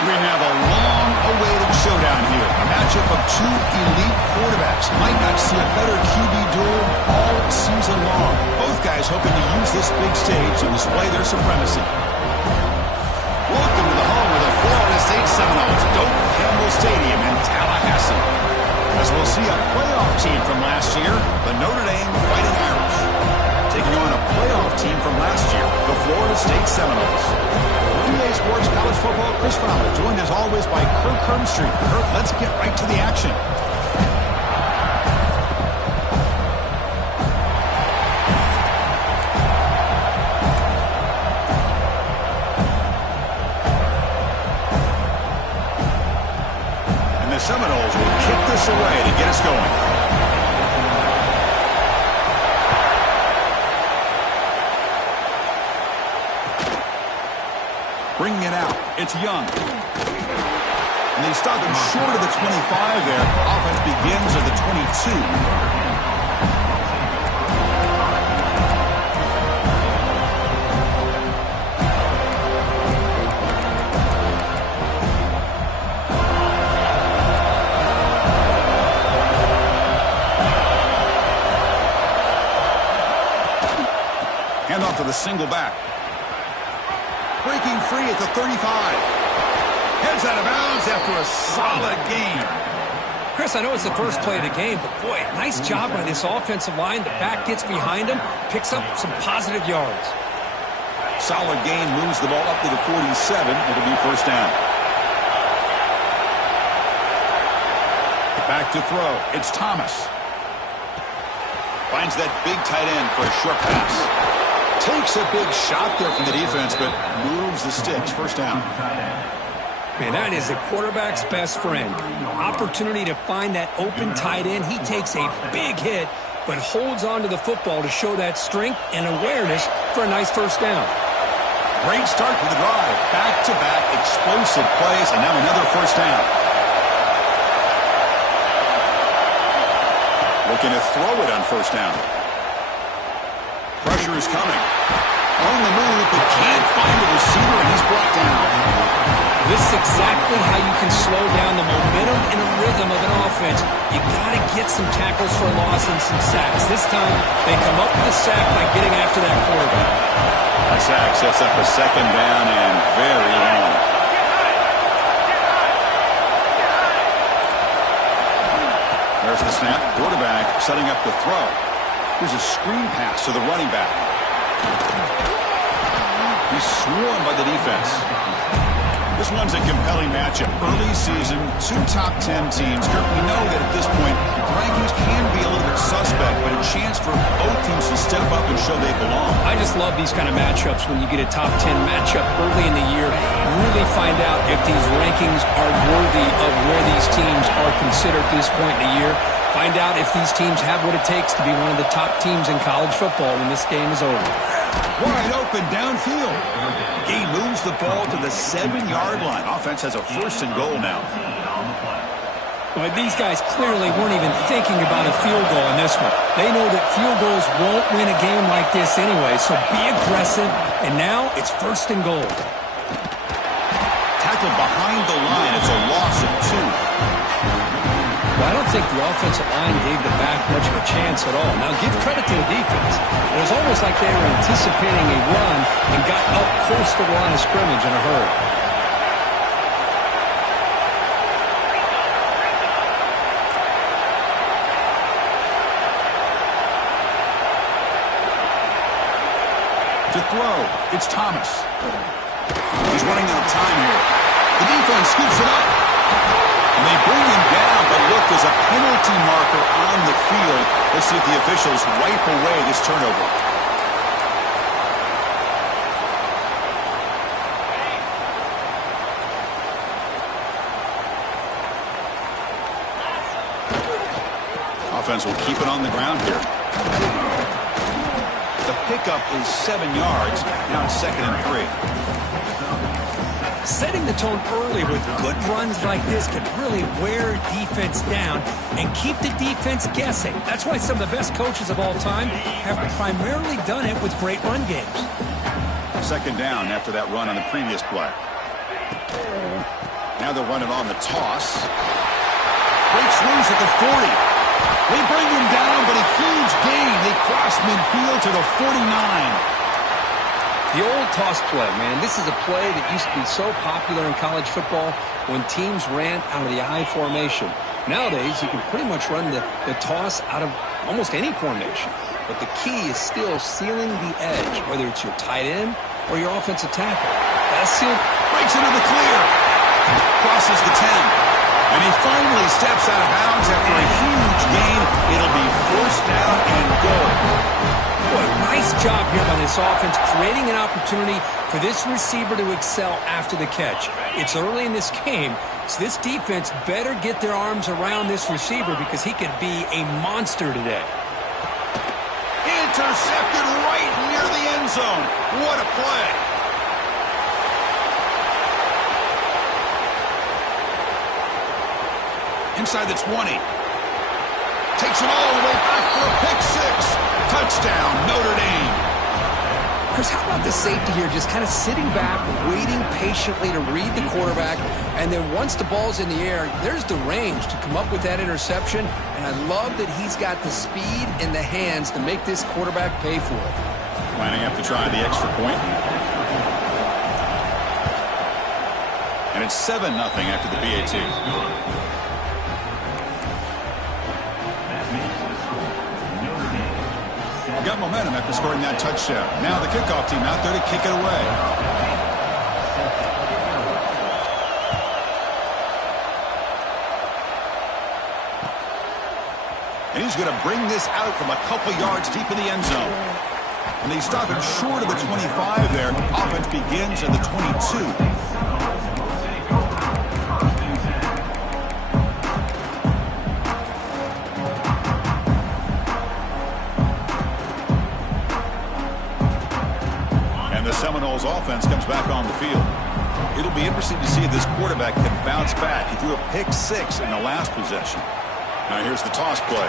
We have a long-awaited showdown here. A matchup of two elite quarterbacks. Might not see a better QB duel all season long. Both guys hoping to use this big stage to display their supremacy. Welcome to the home of the Florida State Seminoles, Doak Campbell Stadium in Tallahassee. As we'll see a playoff team from last year, the Notre Dame Fighting Irish, taking on a playoff team from last year, the Florida State Seminoles. EA Sports College Football, Chris Fowler, joined as always by Kirk Hermstreet. Kirk, let's get right to the action. And the Seminoles will kick this away to get us going. Bringing it out. It's Young. And they stop him short of the 25 there. Offense begins at the 22. Hand off to the single back. Breaking free at the 35. Heads out of bounds after a solid game. Chris, I know it's the first play of the game, but boy, nice job by this offensive line. The back gets behind him, picks up some positive yards. Solid gain, moves the ball up to the 47. It'll be first down. Back to throw. It's Thomas. Finds that big tight end for a short pass. Takes a big shot there from the defense, but moves the sticks. First down. Man, that is a quarterback's best friend. Opportunity to find that open tight end. He takes a big hit, but holds on to the football to show that strength and awareness for a nice first down. Great start to the drive. Back-to-back explosive plays, and now another first down. Looking to throw it on first down. Pressure is coming. On the move, but can't find the receiver, and he's brought down. This is exactly how you can slow down the momentum and the rhythm of an offense. You got to get some tackles for a loss and some sacks. This time, they come up with a sack by getting after that quarterback. A sack sets up a second down and very long. There's the snap. Quarterback setting up the throw. Here's a screen pass to the running back. He's swarmed by the defense. This one's a compelling matchup. Early season, two top 10 teams. Kirk, we know that at this point, the rankings can be a little bit suspect, but a chance for both teams to step up and show they belong. I just love these kind of matchups when you get a top 10 matchup early in the year. Really find out if these rankings are worthy of where these teams are considered at this point in the year. Find out if these teams have what it takes to be one of the top teams in college football when this game is over. Wide open downfield. He moves the ball to the 7-yard line. Offense has a first and goal now. Well, these guys clearly weren't even thinking about a field goal in this one. They know that field goals won't win a game like this anyway, so be aggressive. And now it's first and goal. Tackled behind the line. It's a loss of 2. Well, I don't think the offensive line gave the back much of a chance at all. Now, give credit to the defense. It was almost like they were anticipating a run and got up close to the line of scrimmage in a hurry. To throw, it's Thomas. He's running out of time here. The defense scoops it up. And they bring him down, but look, there's a penalty marker on the field. Let's see if the officials wipe away this turnover. Offense will keep it on the ground here. The pickup is 7 yards. Now it's 2nd and 3. Setting the tone early with good runs like this can really wear defense down and keep the defense guessing. That's why some of the best coaches of all time have primarily done it with great run games. 2nd down after that run on the previous play. Now they'll run it on the toss. Breaks loose at the 40. They bring him down, but a huge gain. They cross midfield to the 49. The old toss play, man. This is a play that used to be so popular in college football when teams ran out of the I formation. Nowadays, you can pretty much run the toss out of almost any formation. But the key is still sealing the edge, whether it's your tight end or your offensive tackle. That's sealed. Breaks into the clear. Crosses the 10. And he finally steps out of bounds after a huge gain. It'll be first down and goal. Boy, nice job here by this offense, creating an opportunity for this receiver to excel after the catch. It's early in this game, so this defense better get their arms around this receiver because he could be a monster today. Intercepted right near the end zone. What a play. Inside the 20. Takes it all the way back for a pick six. Touchdown, Notre Dame. Chris, how about the safety here just kind of sitting back, waiting patiently to read the quarterback, and then once the ball's in the air, there's the range to come up with that interception, and I love that he's got the speed in the hands to make this quarterback pay for it. Lining up to try the extra point. And it's 7-0 after the PAT. Got momentum after scoring that touchdown. Now the kickoff team out there to kick it away. And he's going to bring this out from a couple yards deep in the end zone. And they stop it short of the 25 there. Offense begins at the 22. Seminoles offense comes back on the field. It'll be interesting to see if this quarterback can bounce back. He threw a pick six in the last possession. Now here's the toss play.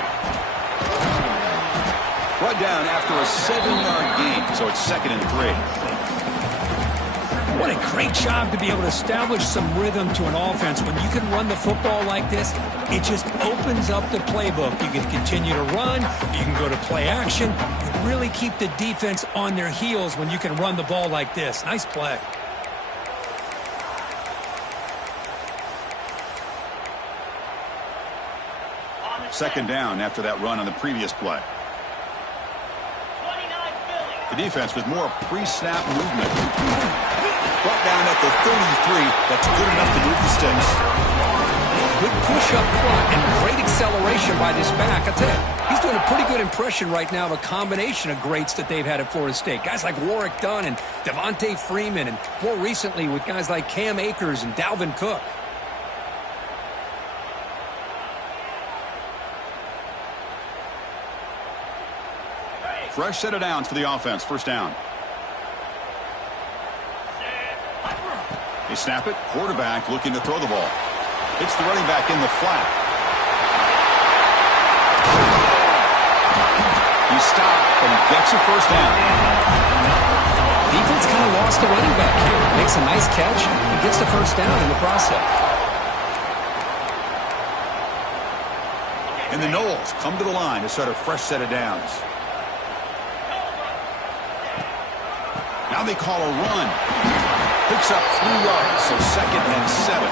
Brought down after a 7-yard gain, so it's 2nd and 3. What a great job to be able to establish some rhythm to an offense. When you can run the football like this, it just opens up the playbook. You can continue to run. You can go to play action. You really keep the defense on their heels when you can run the ball like this. Nice play. Second down after that run on the previous play. The defense with more pre-snap movement. Brought down at the 33. That's good enough to move the sticks. Good push up front and great acceleration by this back. I tell you, he's doing a pretty good impression right now of a combination of greats that they've had at Florida State. Guys like Warwick Dunn and Devontae Freeman, and more recently with guys like Cam Akers and Dalvin Cook. Fresh set of downs for the offense. First down. They snap it. Quarterback looking to throw the ball. It's the running back in the flat. He stopped and gets a first down. Defense kind of lost the running back here. Makes a nice catch and gets the first down in the process. And the Noles come to the line to start a fresh set of downs. Now they call a run. Picks up 3 yards, so 2nd and 7.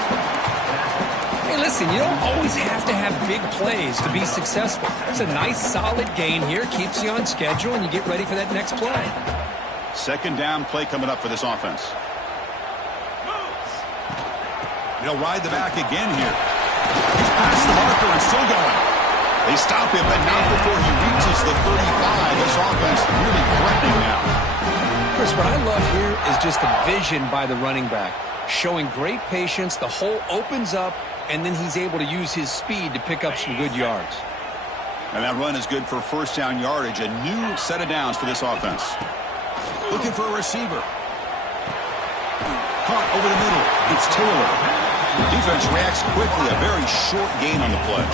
Hey, listen, you don't always have to have big plays to be successful. It's a nice, solid gain here. Keeps you on schedule, and you get ready for that next play. Second down play coming up for this offense. They'll ride the back again here. He's past the marker and still going. They stop him, but not before he reaches the 35. This offense really threatening now. Chris, what I love here is just the vision by the running back. Showing great patience, the hole opens up, and then he's able to use his speed to pick up some good yards. And that run is good for first down yardage. A new set of downs for this offense. Looking for a receiver. Caught over the middle. It's Taylor. Defense reacts quickly. A very short gain on the play.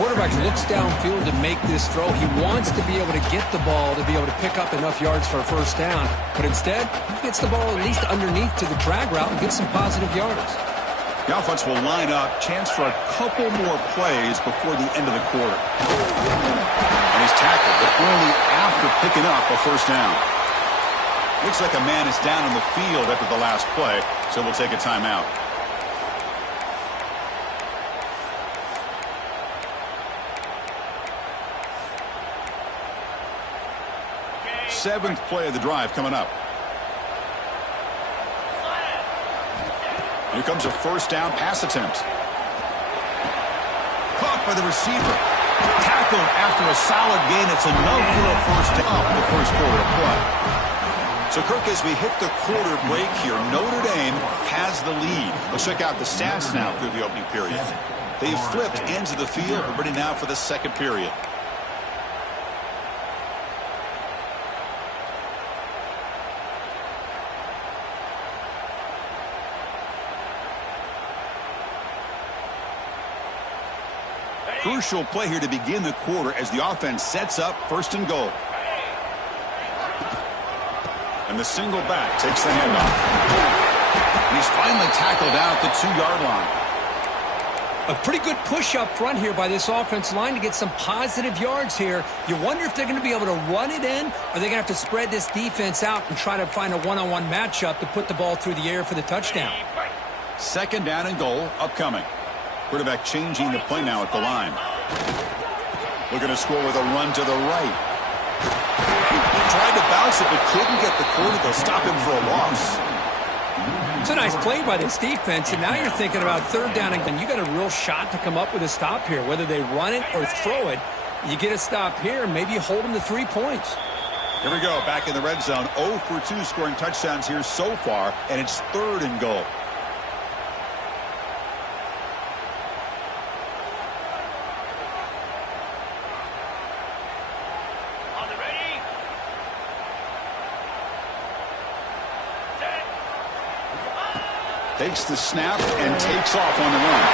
Quarterback looks downfield to make this throw. He wants to be able to get the ball to be able to pick up enough yards for a first down. But instead, he gets the ball at least underneath to the drag route and gets some positive yards. The offense will line up. Chance for a couple more plays before the end of the quarter. And he's tackled, but only after picking up a first down. Looks like a man is down in the field after the last play, so we'll take a timeout. Seventh play of the drive coming up. Here comes a first down pass attempt. Caught by the receiver. Tackled after a solid gain. It's enough for a first down the first quarter of play. So, Kirk, as we hit the quarter break here, Notre Dame has the lead. Let's check out the stats now through the opening period. They've flipped ends of the field. We're ready now for the second period. Crucial play here to begin the quarter as the offense sets up first and goal. And the single back takes the handoff. And he's finally tackled out at the 2-yard line. A pretty good push up front here by this offensive line to get some positive yards here. You wonder if they're going to be able to run it in, or they're going to have to spread this defense out and try to find a one-on-one matchup to put the ball through the air for the touchdown. Second down and goal upcoming. Quarterback changing the play now at the line. Looking to score with a run to the right. Tried to bounce it, but couldn't get the quarter. They'll stop him for a loss. It's a nice play by this defense, and now you're thinking about third down, and you got a real shot to come up with a stop here. Whether they run it or throw it, you get a stop here, maybe you hold them to 3 points. Here we go, back in the red zone. 0 for 2 scoring touchdowns here so far, and it's third and goal. Takes the snap and takes off on the run.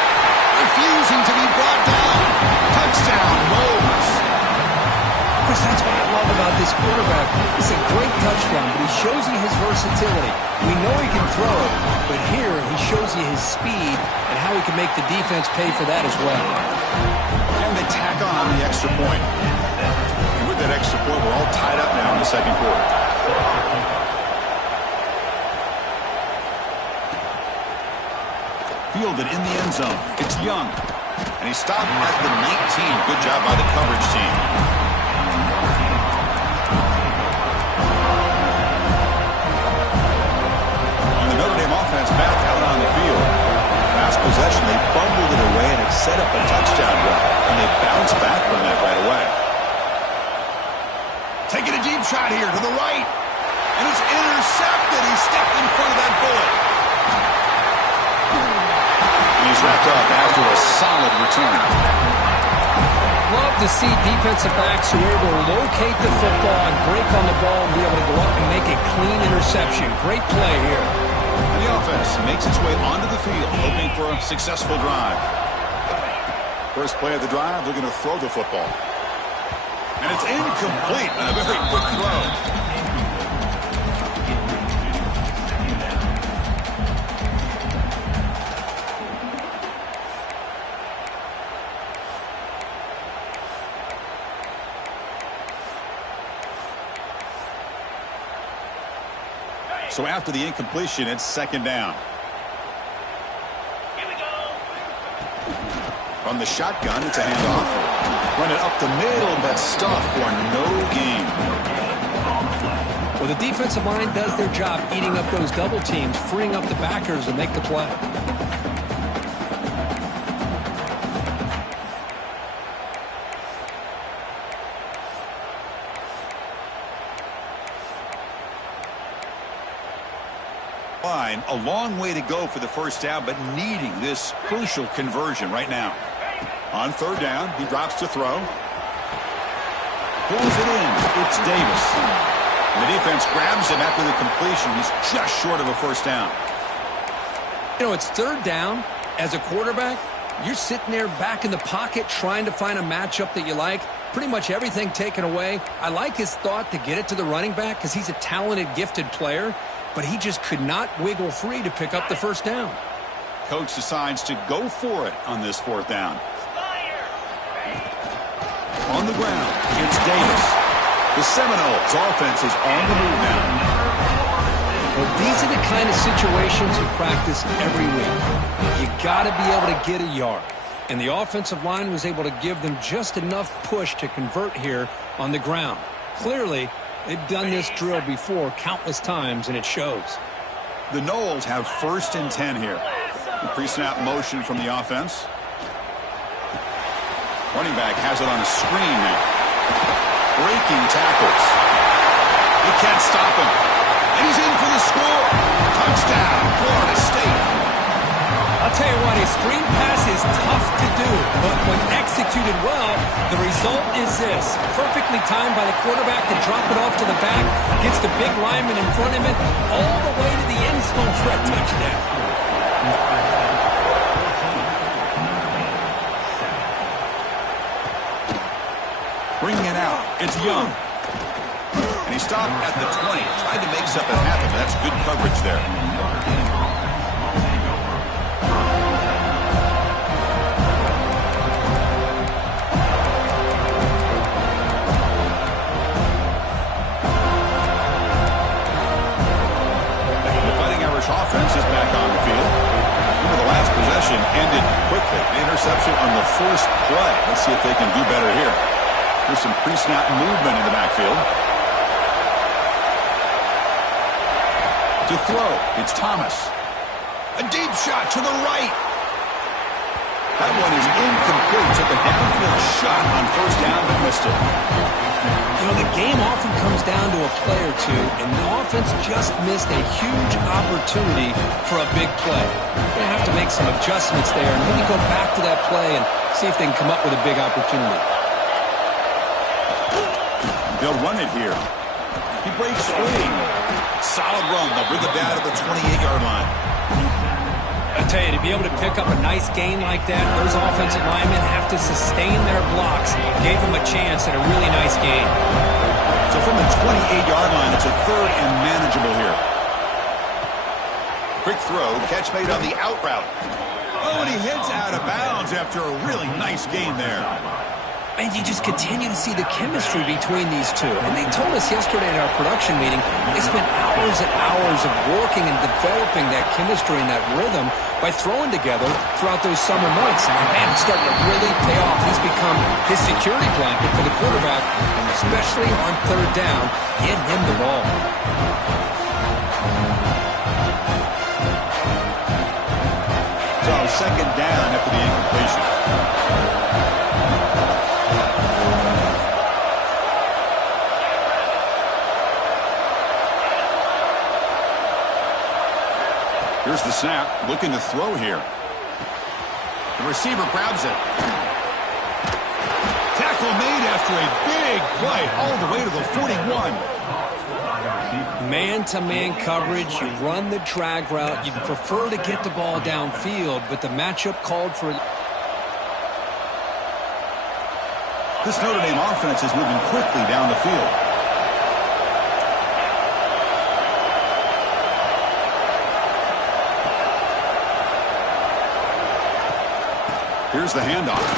Refusing to be brought down. Touchdown, Mose. Chris, that's what I love about this quarterback. It's a great touchdown, but he shows you his versatility. We know he can throw it, but here he shows you his speed and how he can make the defense pay for that as well. And they tack on the extra point. And with that extra point, we're all tied up now in the second quarter. Fielded in the end zone. It's Young. And he stopped at the 19. Good job by the coverage team. And the Notre Dame offense back out on the field. Last possession, they fumbled it away, and it set up a touchdown run. And they bounced back from that right away. Taking a deep shot here to the right. And it's intercepted. He stepped in front of that bullet. He's wrapped up after a solid return. Love to see defensive backs who are able to locate the football and break on the ball and be able to go up and make a clean interception. Great play here. And the offense makes its way onto the field, hoping for a successful drive. First play of the drive, they're going to throw the football. And it's incomplete on a very quick throw. So after the incompletion, it's second down. Here we go. From the shotgun, it's a handoff. Run it up the middle, but stuff for no gain. Well, the defensive line does their job eating up those double teams, freeing up the backers to make the play. A long way to go for the first down, but needing this crucial conversion right now. On third down, he drops to throw. Pulls it in. It's Davis. And the defense grabs him after the completion. He's just short of a first down. You know, it's third down. As a quarterback, you're sitting there back in the pocket trying to find a matchup that you like. Pretty much everything taken away. I like his thought to get it to the running back because he's a talented, gifted player. But he just could not wiggle free to pick up the first down. Coach decides to go for it on this fourth down. On the ground, it's Davis. The Seminoles offense is on the move now. Well, these are the kind of situations you practice every week. You got to be able to get a yard. And the offensive line was able to give them just enough push to convert here on the ground. Clearly, they've done this drill before countless times, and it shows. The Noles have 1st and 10 here. The pre-snap motion from the offense. Running back has it on a screen now. Breaking tackles. They can't stop him. And he's in for the score. Touchdown, Florida State. I'll tell you what, a screen pass is tough to do, but when executed well, the result is this. Perfectly timed by the quarterback to drop it off to the back, gets the big lineman in front of him, all the way to the end zone for a touchdown. Bringing it out, it's Young. And he stopped at the 20, tried to make something happen, but that's good coverage there. Offense is back on the field. The last possession ended quickly. The interception on the first play. Let's see if they can do better here. There's some pre-snap movement in the backfield. To throw, it's Thomas. A deep shot to the right. That one is incomplete. Took a downfield shot on 1st down, but missed it. You know, the game often comes down to a play or two, and the offense just missed a huge opportunity for a big play. They're going to have to make some adjustments there and maybe go back to that play and see if they can come up with a big opportunity. They'll run it here. He breaks free. Solid run. They'll bring it down to the 28-yard line. I tell you, to be able to pick up a nice gain like that, those offensive linemen have to sustain their blocks. Gave them a chance at a really nice gain. So from the 28-yard line, it's a 3rd and manageable here. Quick throw, catch made on the out route. Oh, and he heads out of bounds after a really nice gain there. And you just continue to see the chemistry between these two. And they told us yesterday at our production meeting, they spent hours and hours of working and developing that chemistry and that rhythm by throwing together throughout those summer months. And man, it's starting to really pay off. He's become his security blanket for the quarterback, and especially on 3rd down, get him the ball. So 2nd down after the incompletion. Here's the snap, looking to throw here. The receiver grabs it. Tackle made after a big play all the way to the 41. Man-to-man coverage, you run the drag route. You'd prefer to get the ball downfield, but the matchup called for... This Notre Dame offense is moving quickly down the field. Here's the handoff.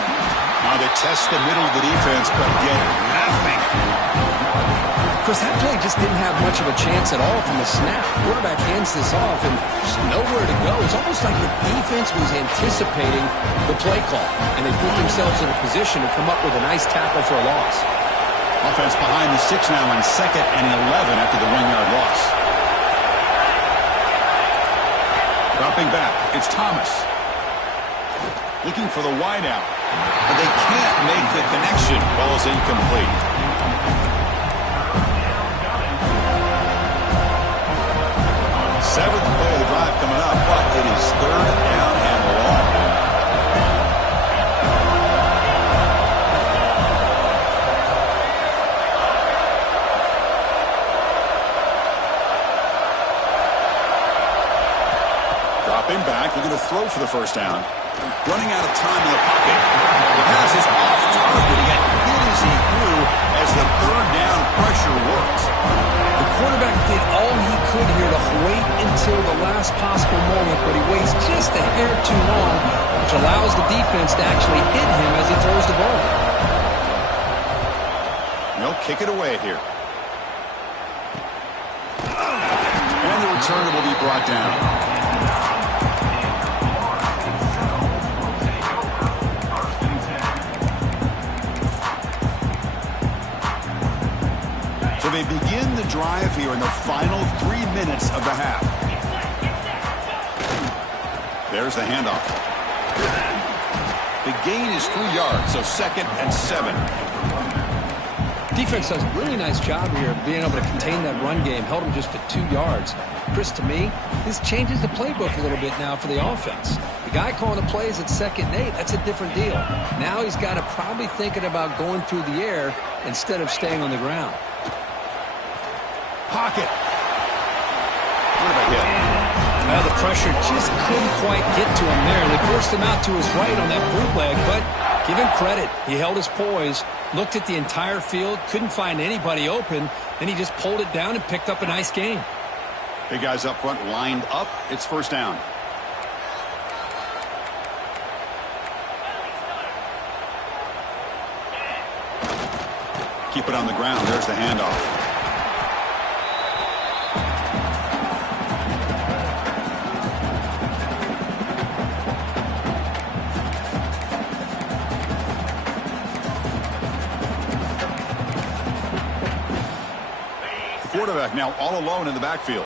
Now they test the middle of the defense, but get nothing. Of course, that play just didn't have much of a chance at all from the snap. Quarterback hands this off, and there's nowhere to go. It's almost like the defense was anticipating the play call, and they put themselves in a position to come up with a nice tackle for a loss. Offense behind the 6 now on 2nd and 11 after the 1-yard loss. Dropping back, it's Thomas. Looking for the wideout, but they can't make the connection. Ball is incomplete. Seventh play of the drive coming up, but it is 3rd down and long. Dropping back, looking to throw for the 1st down. Running out of time in the pocket. The pass is off target, yet hit as he threw as the 3rd down pressure works. The quarterback did all he could here to wait until the last possible moment, but he waits just a air too long, which allows the defense to actually hit him as he throws the ball. They'll kick it away here. And the return will be brought down. So they begin the drive here in the final 3 minutes of the half. There's the handoff. The gain is 3 yards, so 2nd and 7. Defense does a really nice job here of being able to contain that run game. Held him just to 2 yards. Chris, to me, this changes the playbook a little bit now for the offense. The guy calling the plays at 2nd and 8, that's a different deal. Now he's got to probably thinking about going through the air instead of staying on the ground. Pocket. What a hit. Well, the pressure just couldn't quite get to him there. They forced him out to his right on that bootleg, but give him credit. He held his poise, looked at the entire field, couldn't find anybody open, then he just pulled it down and picked up a nice gain. Big guys up front lined up. It's 1st down. Keep it on the ground. There's the handoff. Quarterback now all alone in the backfield.